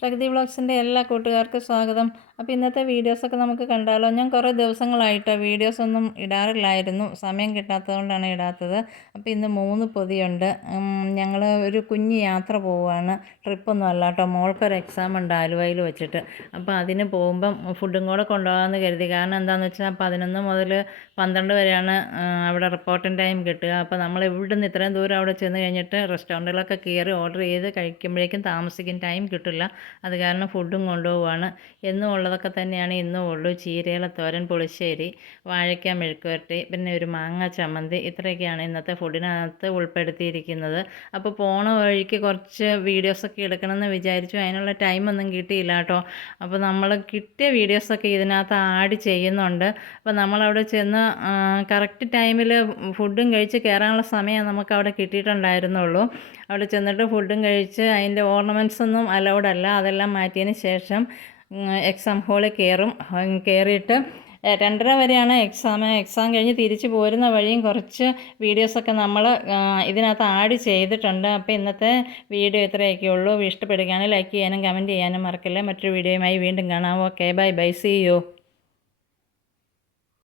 പ്രകൃതി വ്ളോഗ്സിൻ്റെ എല്ലാ കൂട്ടുകാർക്കും സ്വാഗതം. അപ്പോൾ ഇന്നത്തെ വീഡിയോസൊക്കെ നമുക്ക് കണ്ടാലോ? ഞാൻ കുറേ ദിവസങ്ങളായിട്ട് വീഡിയോസൊന്നും ഇടാറില്ലായിരുന്നു, സമയം കിട്ടാത്തതുകൊണ്ടാണ് ഇടാത്തത്. അപ്പോൾ ഇന്ന് 3 പൊതിയുണ്ട്. ഞങ്ങൾ ഒരു കുഞ്ഞ് യാത്ര പോവുകയാണ്. ട്രിപ്പൊന്നും അല്ല കേട്ടോ, മോൾക്കൊരു എക്സാം ഉണ്ട് ആലുവയിൽ വെച്ചിട്ട്. അപ്പോൾ അതിന് പോകുമ്പം ഫുഡും കൂടെ കൊണ്ടുപോകാമെന്ന് കരുതി. കാരണം എന്താണെന്ന് വെച്ചാൽ 11 മുതൽ 12 വരെയാണ് അവിടെ റിപ്പോർട്ടിംഗ് ടൈം കിട്ടുക. അപ്പോൾ നമ്മൾ ഇവിടുന്ന് ഇത്രയും ദൂരം അവിടെ ചെന്ന് കഴിഞ്ഞിട്ട് റെസ്റ്റോറൻറ്റുകളൊക്കെ കയറി ഓർഡർ ചെയ്ത് കഴിക്കുമ്പോഴേക്കും താമസിക്കും, ടൈം കിട്ടില്ല. അത് കാരണം ഫുഡും കൊണ്ടുപോവാണ്. എന്നും ഉള്ളതൊക്കെ തന്നെയാണ് ഇന്നും ഉള്ളൂ. ചീരയില തോരൻ, പുളിശ്ശേരി, വാഴയ്ക്ക മെഴുക്കുവരട്ടി, പിന്നെ ഒരു മാങ്ങ ചമ്മന്തി, ഇത്രയൊക്കെയാണ് ഇന്നത്തെ ഫുഡിനകത്ത് ഉൾപ്പെടുത്തിയിരിക്കുന്നത്. അപ്പോൾ പോണ വഴിക്ക് കുറച്ച് വീഡിയോസൊക്കെ എടുക്കണമെന്ന് വിചാരിച്ചു. അതിനുള്ള ടൈമൊന്നും കിട്ടിയില്ല കേട്ടോ. അപ്പോൾ നമ്മൾ കിട്ടിയ വീഡിയോസൊക്കെ ഇതിനകത്ത് ആഡ് ചെയ്യുന്നുണ്ട്. അപ്പോൾ നമ്മളവിടെ ചെന്ന് കറക്റ്റ് ടൈമിൽ ഫുഡും കഴിച്ച് കയറാനുള്ള സമയം നമുക്ക് അവിടെ കിട്ടിയിട്ടുണ്ടായിരുന്നുള്ളൂ. അവിടെ ചെന്നിട്ട് ഫുഡും കഴിച്ച് അതിൻ്റെ ഓർണമെൻറ്റ്സ് ഒന്നും അലൗഡ് അല്ല. അതെല്ലാം മാറ്റിയതിന് ശേഷം എക്സാം ഹാളിൽ കയറിയിട്ട് 2:30 വരെയാണ് എക്സാം കഴിഞ്ഞ് തിരിച്ച് പോരുന്ന വഴിയും കുറച്ച് വീഡിയോസൊക്കെ നമ്മൾ ഇതിനകത്ത് ആഡ് ചെയ്തിട്ടുണ്ട്. അപ്പോൾ ഇന്നത്തെ വീഡിയോ ഇത്രയൊക്കെ ഉള്ളൂ. ഇഷ്ടപ്പെടുകയാണെങ്കിൽ ലൈക്ക് ചെയ്യാനും കമൻറ്റ് ചെയ്യാനും മറക്കില്ല. മറ്റൊരു വീഡിയോയുമായി വീണ്ടും കാണാം. Okay, bye bye, see U.